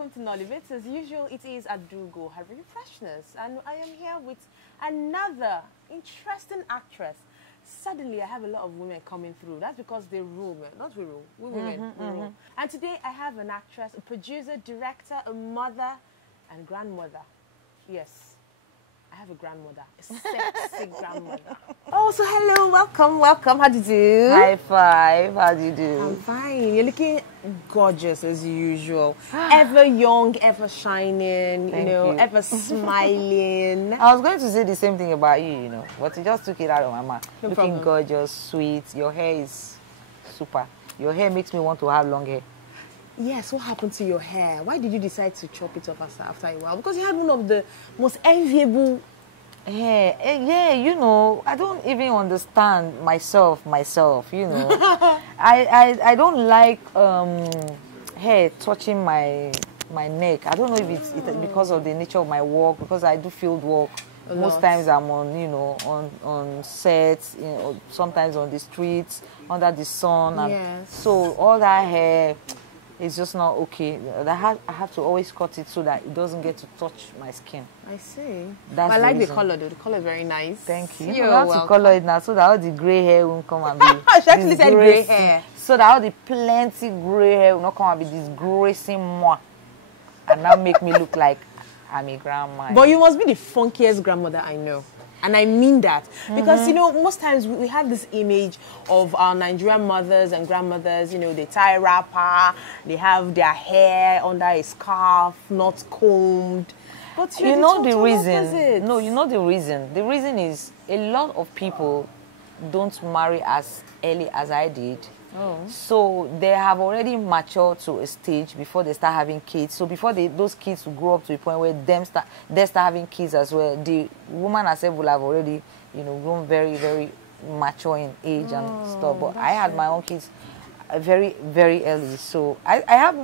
welcome to Nolly. Bitz. As usual, it is Adugo, Harry Freshness, and I am here with another interesting actress. Suddenly, I have a lot of women coming through. That's because they rule, not we rule. We women, we rule. And today, I have an actress, a producer, director, a mother, and grandmother. Yes. I have a grandmother, a sexy grandmother. Oh, so hello, welcome. How do you do? High five. How do you do? I'm fine. You're looking gorgeous as usual. Ever young, ever shining, Thank you. ever smiling. I was going to say the same thing about you, but you just took it out of my mouth. No looking problem. gorgeous, sweet. Your hair is super. Your hair makes me want to have long hair. Yes, what happened to your hair? Why did you decide to chop it off after a while? Because you had one of the most enviable hair. Yeah, I don't even understand myself. I don't like hair touching my neck. I don't know if it's because of the nature of my work, because I do field work. Most times I'm on sets, sometimes on the streets, under the sun. And yes. So all that hair, it's just not okay. I have to always cut it so that it doesn't get to touch my skin. I see. That's I like the the color though. The color is very nice. Thank you. You're You have to color it now so that all the grey hair won't come and be She actually said grey hair. So that all the plenty grey hair will not come and be disgracing moi. And now make me look like I'm a grandma. But you must be the funkiest grandmother I know. And I mean that. Because, most times we have this image of our Nigerian mothers and grandmothers, they tie a wrapper, they have their hair under a scarf, not combed. But you know the reason. Opposite. No, you know the reason. The reason is a lot of people don't marry as early as I did. Oh. So they have already matured to a stage before they start having kids. So before those kids will grow up to a point where they start having kids as well, the woman herself will have already, grown very, very mature in age and stuff. But I had my own kids very, very early. So I have,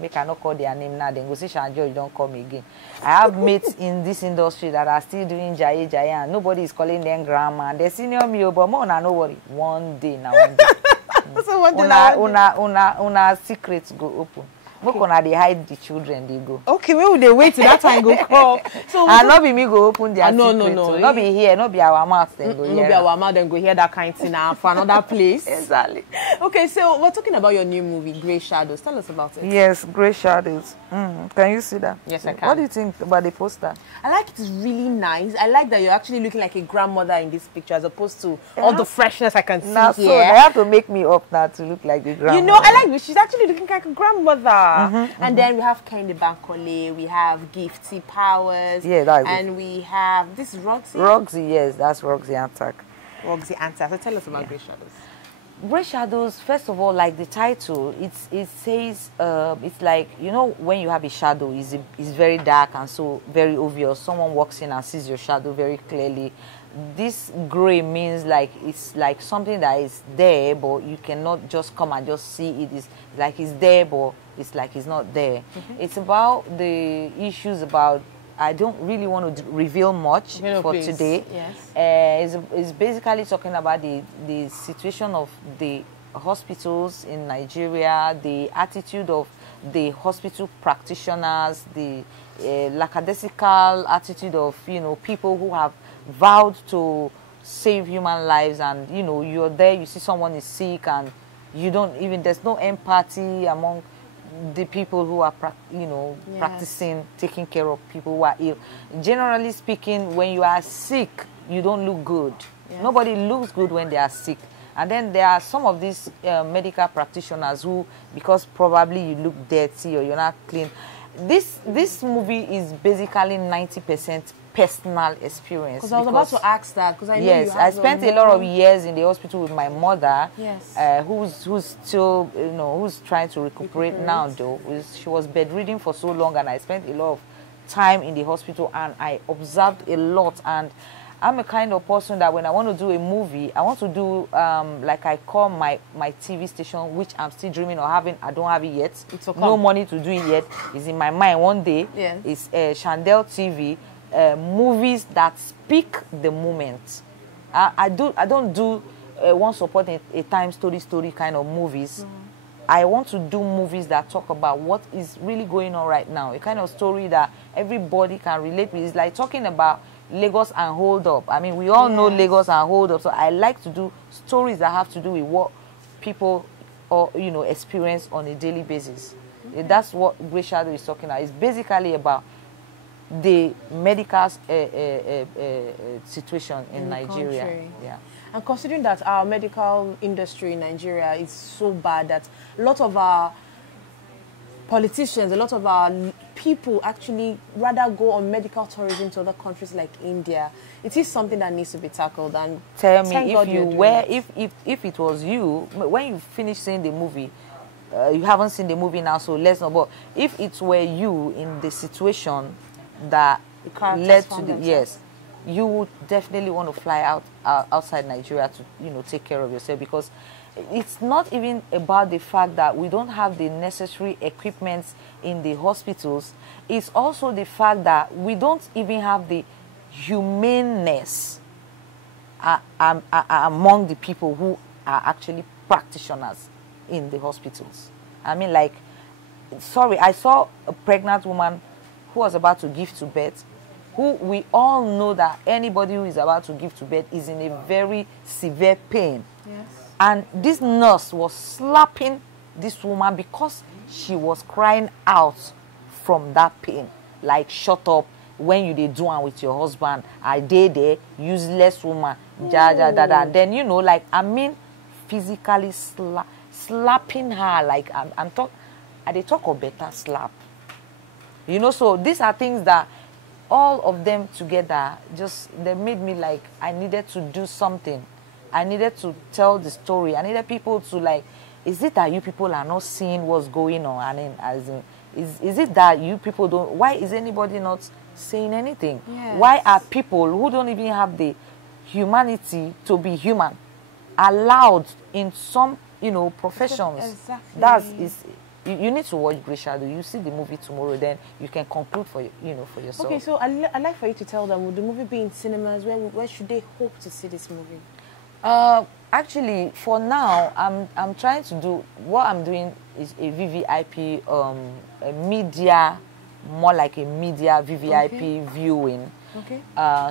make I not call their name now, then go say Shan, you don't call me again. I have mates in this industry that are still doing jaye, and nobody is calling them grandma. They senior me, but more than nobody. One day. So one day una secrets go open. Look, they hide the children, they go. Okay, maybe they wait till that time go call. So and not be me go open their secrets. No. Not be here, not be our mouth, then go here. Not be our mouth, then go hear that kind of thing for another place. Exactly. Okay, so we're talking about your new movie, Grey Shadows. Tell us about it. Yes, Grey Shadows. Can you see that? Yes, I can. What do you think about the poster? I like it. It's really nice. I like that you're actually looking like a grandmother in this picture as opposed to all the freshness I can see here. So they have to make me up now to look like the grandmother. I like this. She's actually looking like a grandmother. And then we have Kendi Bankole, we have Gifty Powers. Yeah, that's and we have, this is Roxy? Roxy, yes, that's Roxy Attack. Roxy Attack. So tell us about Grey Shadows. Grey Shadows, first of all, like the title, it says, it's like, when you have a shadow, it's very dark and so very obvious. Someone walks in and sees your shadow very clearly. This grey means like it's like something that is there, but you cannot just come and just see it. It's like it's there, but it's like it's not there. It's about the issues about, I don't really want to reveal much for today. Yes. It's basically talking about the situation of the hospitals in Nigeria, the attitude of the hospital practitioners, the lackadaisical attitude of people who have vowed to save human lives, and you're there, you see someone is sick, and there's no empathy among the people who are practicing taking care of people who are ill. Generally speaking, when you are sick, you don't look good. Yes. Nobody looks good when they are sick. And then there are some of these medical practitioners who, because probably you look dirty or you're not clean. This movie is basically 90% personal experience. Because I was about to ask that. Because I know yes, I spent a lot of years in the hospital with my mother. Yes. Who's still who's trying to recuperate now though. She was bedridden for so long, and I spent a lot of time in the hospital, and I observed a lot. And I'm a kind of person that when I want to do a movie, I want to do like I call my TV station, which I'm still dreaming of having. I don't have it yet. It's okay. No money to do it yet. It's in my mind one day. Yeah. It's Chandel TV. Movies that speak the moment. I don't do one support a time story kind of movies. I want to do movies that talk about what is really going on right now. A kind of story that everybody can relate with. It's like talking about Lagos and Hold Up. I mean, we all know Lagos and Hold Up. So I like to do stories that have to do with what people or experience on a daily basis. That's what Grey Shadow is talking about. It's basically about the medical situation in Nigeria. Country. Yeah. And considering that our medical industry in Nigeria is so bad that a lot of our politicians, a lot of our people actually rather go on medical tourism to other countries like India. It is something that needs to be tackled. And tell me, if it was you, when you finish seeing the movie, you haven't seen the movie now, so let's know. But if it were you in the situation that led to the you would definitely want to fly outside Nigeria to take care of yourself, because it's not even about the fact that we don't have the necessary equipment in the hospitals. It's also the fact that we don't even have the humaneness among the people who are actually practitioners in the hospitals. I mean, like, sorry, I saw a pregnant woman who was about to give to birth, who we all know that anybody who is about to give to birth is in a very severe pain. Yes. And this nurse was slapping this woman because she was crying out from that pain. Like, shut up, when you did do one with your husband, I did there, useless woman, and then, like, I mean, physically slapping her, like, they talk of better slap. So these are things that all of them together, they made me like, I needed to do something. I needed to tell the story. I needed people to, like, is it that you people are not seeing what's going on? I mean, is it that you people don't, why is anybody not saying anything? Yes. Why are people who don't even have the humanity to be human allowed in some, professions? Exactly. You need to watch Grey Shadow. You see the movie tomorrow, then you can conclude for yourself. Okay, so I'd like for you to tell them, will the movie be in cinemas? Where should they hope to see this movie? Actually, for now, I'm trying to do, what I'm doing is a VVIP, a media, more like a media VVIP viewing. Okay.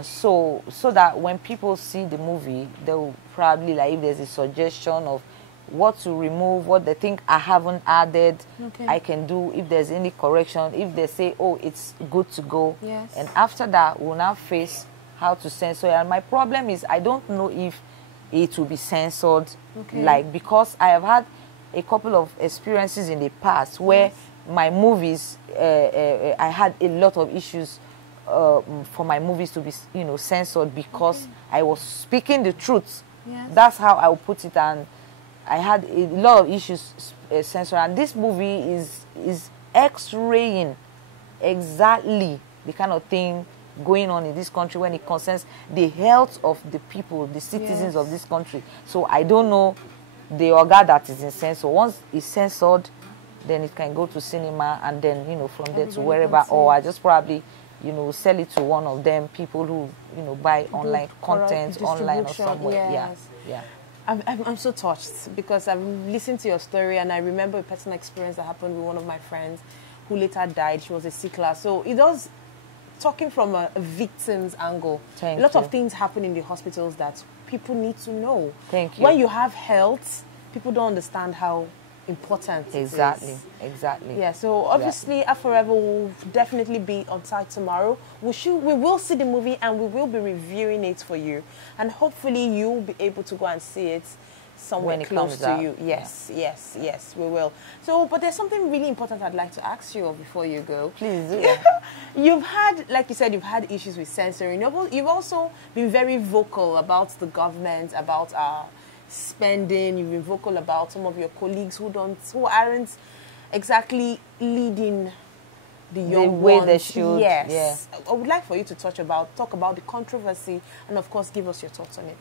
So that when people see the movie, they'll probably, like, if there's a suggestion of what to remove, what they think I haven't added, I can do. If there's any correction, if they say, oh, it's good to go. Yes. And after that, we'll now face how to censor it. And my problem is, I don't know if it will be censored, like, because I have had a couple of experiences in the past where my movies, I had a lot of issues for my movies to be, censored because I was speaking the truth. Yes. That's how I would put it, and I had a lot of issues censored. And this movie is X-raying exactly the kind of thing going on in this country when it concerns the health of the people, the citizens of this country. So I don't know the organ that is in censor. Once it's censored, then it can go to cinema, and then, from there to wherever, or I just probably, sell it to one of them, people who, buy online content online or somewhere. Yes. Yeah. I'm so touched, because I've listened to your story, and I remember a personal experience that happened with one of my friends who later died. She was a sickler. So it does, talking from a victim's angle, a lot of things happen in the hospitals that people need to know. Thank you. When you have health, people don't understand how important it is. Exactly. Yeah, so obviously, Forever will definitely be on site tomorrow. We will see the movie, and we will be reviewing it for you. And hopefully you'll be able to go and see it somewhere close to you. Yes, we will. So, but there's something really important I'd like to ask you before you go. Please do. You've had, like you said, you've had issues with censoring. You've also been very vocal about the government, about our spending. You've been vocal about some of your colleagues who aren't exactly leading the young way ones. they should. Yes. Yeah. I would like for you to talk about the controversy, and of course give us your thoughts on it.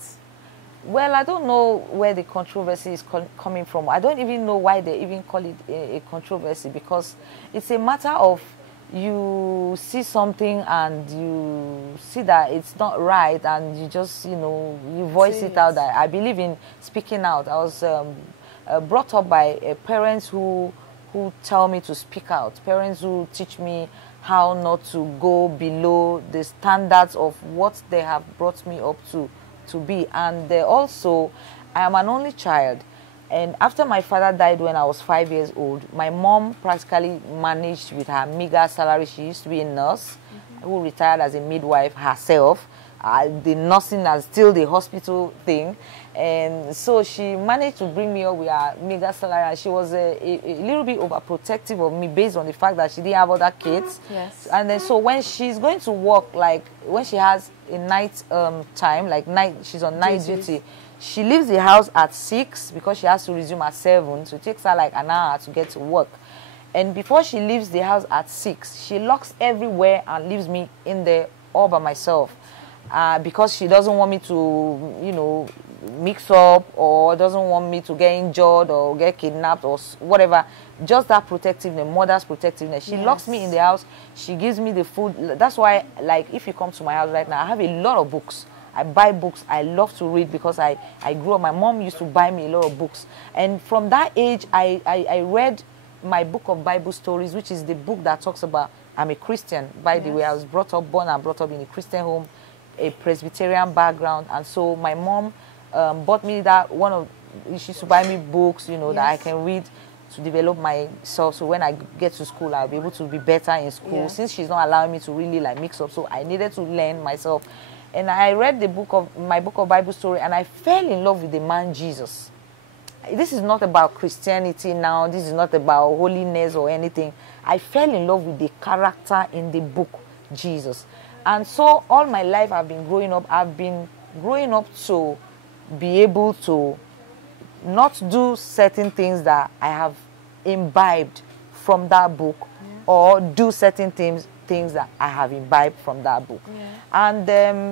Well, I don't know where the controversy is coming from. I don't even know why they even call it a controversy, because it's a matter of, you see something and you see that it's not right, and you just, you voice it out. I believe in speaking out. I was brought up by parents who tell me to speak out, parents who teach me how not to go below the standards of what they have brought me up to be. And also, I am an only child. And after my father died when I was 5 years old, my mom practically managed with her meager salary. She used to be a nurse who retired as a midwife herself. The nursing and still the hospital thing. And so she managed to bring me up with her meager salary. And she was a little bit overprotective of me based on the fact that she didn't have other kids. Yes. And then so when she's going to work, like when she has a night time, like she's on night duty, she leaves the house at 6 because she has to resume at 7. So it takes her like an hour to get to work. And before she leaves the house at 6, she locks everywhere and leaves me in there all by myself. Because she doesn't want me to, you know, mix up, or doesn't want me to get injured or get kidnapped or whatever. Just that protectiveness, mother's protectiveness. She locks me in the house. She gives me the food. That's why, like, if you come to my house right now, I have a lot of books. I buy books. I love to read because I grew up. My mom used to buy me a lot of books. And from that age, I read my book of Bible stories, which is the book that talks about, I'm a Christian, by the way. I was born and brought up in a Christian home, a Presbyterian background. And so my mom bought me that she used to buy me books, you know, that I can read to develop myself. So when I get to school, I'll be able to be better in school. Since she's not allowing me to really like mix up, so I needed to learn myself. And I read my book of Bible story, and I fell in love with the man Jesus. This is not about Christianity now. This is not about holiness or anything. I fell in love with the character in the book, Jesus. And so all my life I've been growing up to be able to not do certain things that I have imbibed from that book, or do certain things that I have imbibed from that book. And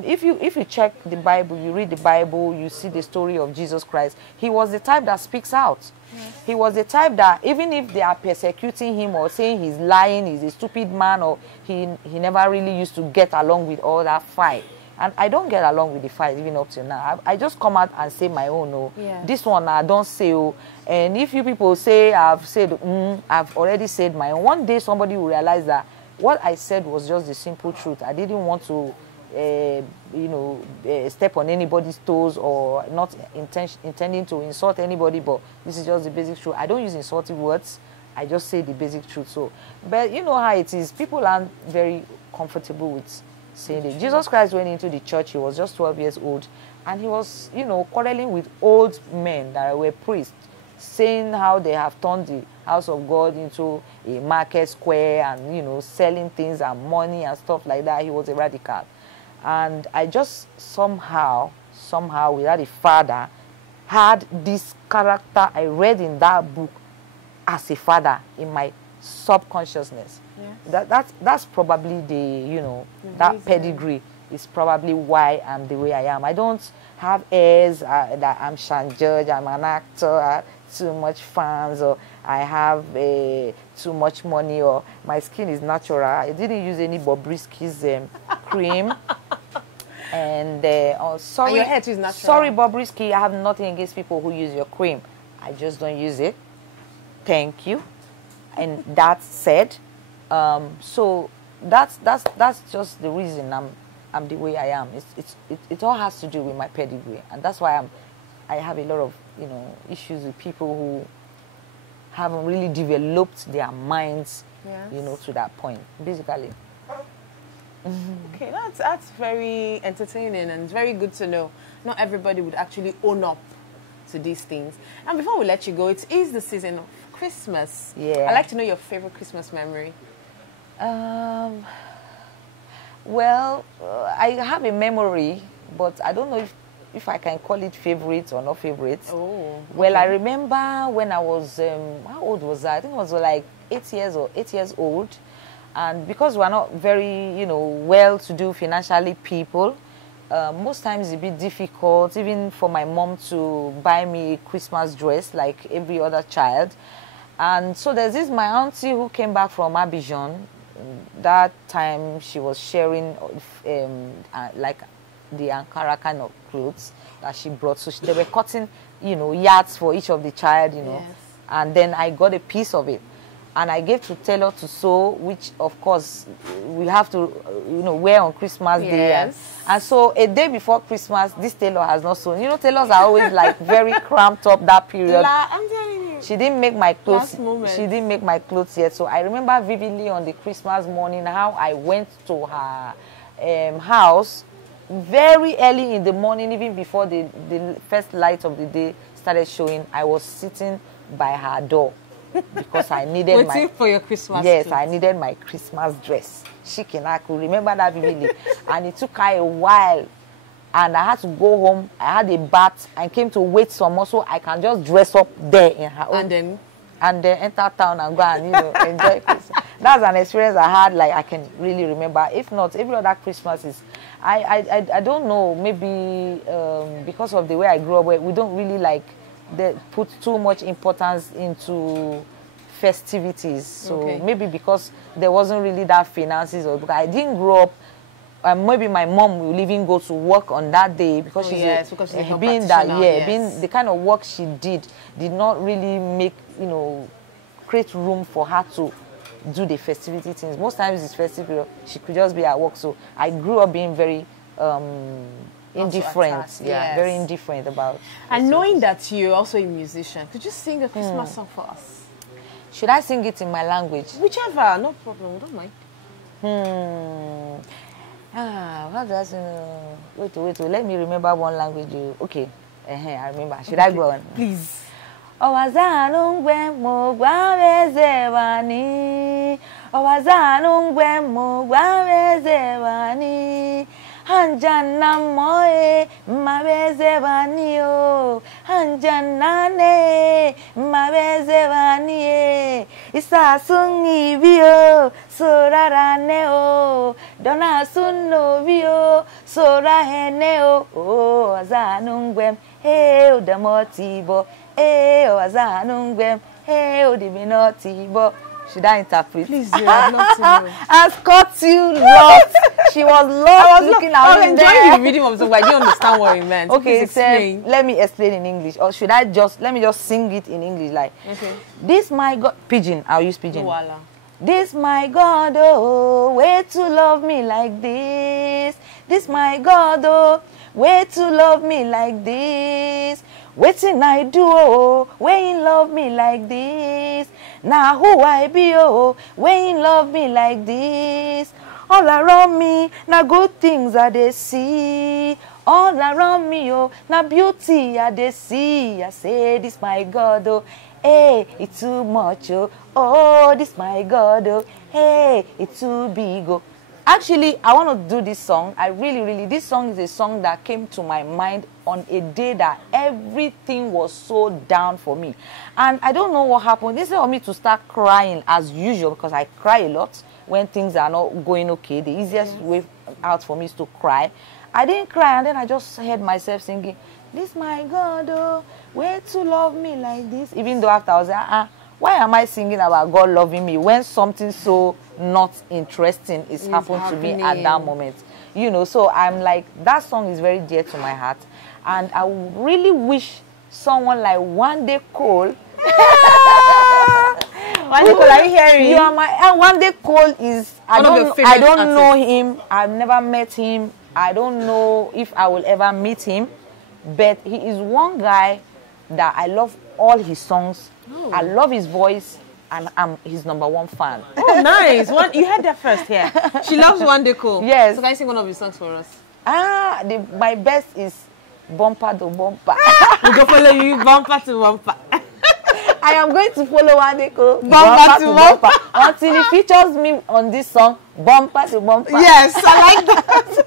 if you check the Bible, you read the Bible, you see the story of Jesus Christ. He was the type that speaks out. He was the type that even if they are persecuting him or saying he's lying, he's a stupid man, or he never really used to get along with all that fight. And I don't get along with the fight even up till now. I just come out and say my own. Oh, this one I don't say. Oh, and if you people say I've said, I've already said my own. One day somebody will realize that what I said was just the simple truth. I didn't want to, step on anybody's toes, or not intending to insult anybody. But this is just the basic truth. I don't use insulting words. I just say the basic truth. So, but you know how it is. People aren't very comfortable with saying it. Jesus Christ went into the church. He was just 12 years old, and he was, quarreling with old men that were priests, saying how they have turned the house of God into a market square, and selling things and money and stuff like that. He was a radical. And I just somehow without a father, had this character I read in that book as a father in my subconsciousness. That's probably that pedigree is probably why I'm the way I am. I don't have airs that I'm Shan Judge, I'm an actor, I have too much fans, or I have too much money, or my skin is natural. I didn't use any Bobrisky's cream. And sorry, and your hair too is natural. Sorry, Bobrisky, I have nothing against people who use your cream. I just don't use it. Thank you. And that said, so that's just the reason I'm the way I am. It all has to do with my pedigree, and that's why I have a lot of issues with people who haven't really developed their minds, to that point, basically. Okay, that's very entertaining, and it's very good to know. Not everybody would actually own up to these things. And before we let you go, it is the season of Christmas. Yeah. I'd like to know your favorite Christmas memory. Well, I have a memory, but I don't know if I can call it favorite or not favorite. Oh. Well, I remember when I was, how old was I? I think I was like 8 years old. And because we're not very, well-to-do financially people, most times it's a bit difficult, even for my mom to buy me a Christmas dress like every other child. And so there's my auntie who came back from Abidjan. That time she was sharing like the Ankara kind of clothes that she brought. So they were cutting you know, yachts for each of the child, you know. Yes. And then I got a piece of it. And I gave to tailor to sew, which of course we have to, you know, wear on Christmas Day. Yes. And so a day before Christmas, this tailor has not sewn. You know, tailors are always like very cramped up that period. I'm telling you. She didn't make my clothes. Last moment. She didn't make my clothes yet. So I remember vividly on the Christmas morning how I went to her house very early in the morning, even before the first light of the day started showing. I was sitting by her door. Because I needed waiting for your Christmas. Yes, clothes. I needed my Christmas dress. I could remember that vividly. And it took her a while. And I had to go home. I had a bath and came to wait some more so I can just dress up there in her own. And then enter town and go and, you know, enjoy Christmas. That's an experience I had, like, I can really remember. If not, every other Christmas is, I don't know, maybe because of the way I grew up, we don't really like, they put too much importance into festivities. So maybe because there wasn't really that finances, or because I didn't grow up. Maybe my mom will even go to work on that day because she's being that being the kind of work she did not really make, you know, create room for her to do the festivity things. Most times it's festive period, she could just be at work. So I grew up being very indifferent, very indifferent about. And knowing that you're also a musician, could you sing a Christmas song for us? Should I sing it in my language? Whichever, no problem, don't mind. What do I sing? Wait, let me remember one language. Okay, I remember. Should I go on? Please. Hanjana moe mabezevani o hanjana ne mabezevani isasungi bio sorarane o dona sunno bio sorahene o azanungwem he o damotibo o azanungwem he o diminotibo. Should I interpret? Please, I'd love to know. As caught you lost. She was lost looking at me. I was enjoying the reading of the song, but I didn't understand what it meant. Okay, so let me explain in English. Or should I let me just sing it in English? Like, this my God, pidgin, I'll use pidgin. Voila. This my God, oh, way to love me like this. This my God, oh, way to love me like this. Waiting I do, oh, way in love me like this. Now who I be, oh, way in love me like this. All around me, now good things I they see. All around me, oh, now beauty I they see. I say, this my God, oh, hey, it's too much, oh. Oh, this my God, oh, hey, it's too big, oh. Actually, I want to do this song. This song is a song that came to my mind on a day that everything was so down for me. And I don't know what happened. Instead of me to start crying as usual, because I cry a lot when things are not going okay, the easiest way out for me is to cry. I didn't cry, and then I just heard myself singing, this my God, oh, way to love me like this. Even though after I was like, why am I singing about God loving me when something so not interesting is happening to me at that moment? You know, so I'm like, that song is very dear to my heart. And I really wish someone like One Day Cole. One Day Cole, are you hearing? You are my, One Day Cole is, I don't know him. I've never met him. I don't know if I will ever meet him. But he is one guy that I love all his songs. Oh. I love his voice, and I'm his #1 fan. Oh, nice. You heard that first here. She loves One Day Cole. Yes. So can you sing one of his songs for us? My best is Bumper to Bumper. We'll go follow you, Bumper to Bumper. I am going to follow One Day Cole, Bumper to Bumper, until he features me on this song, Bumper to Bumper. Yes, I like that.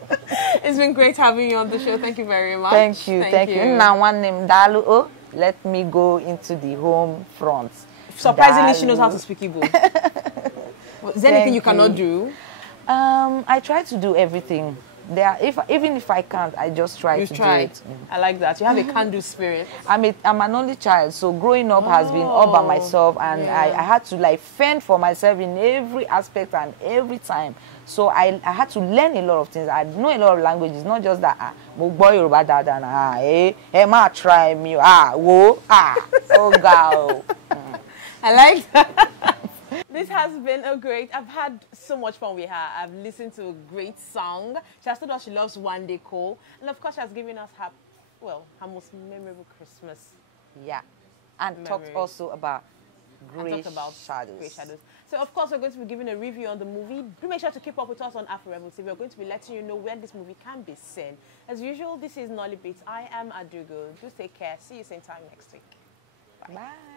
It's been great having you on the show. Thank you very much. Thank you. Now one name Dalu. Let me go into the home front. Surprisingly, she knows how to speak Igbo. Is there anything you cannot do? I try to do everything. Even if I can't, I just try to do it. I like that. You have a can-do spirit. I'm an only child, so growing up has been all by myself, and I had to like fend for myself in every aspect and every time. So I had to learn a lot of things. I know a lot of languages, not just that boy Yoruba dada ma try me oh girl. I like that. This has been a great, I've had so much fun with her. I've listened to a great song. She has told us she loves One Day Call. And of course, she has given us her most memorable Christmas. Yeah. And talked also about great shadows. Great shadows. So, of course, we're going to be giving a review on the movie. Do make sure to keep up with us on Afro Rebel TV. We're going to be letting you know where this movie can be seen. As usual, this is Nolly Bitz. I am Adugo. Do take care. See you same time next week. Bye. Bye.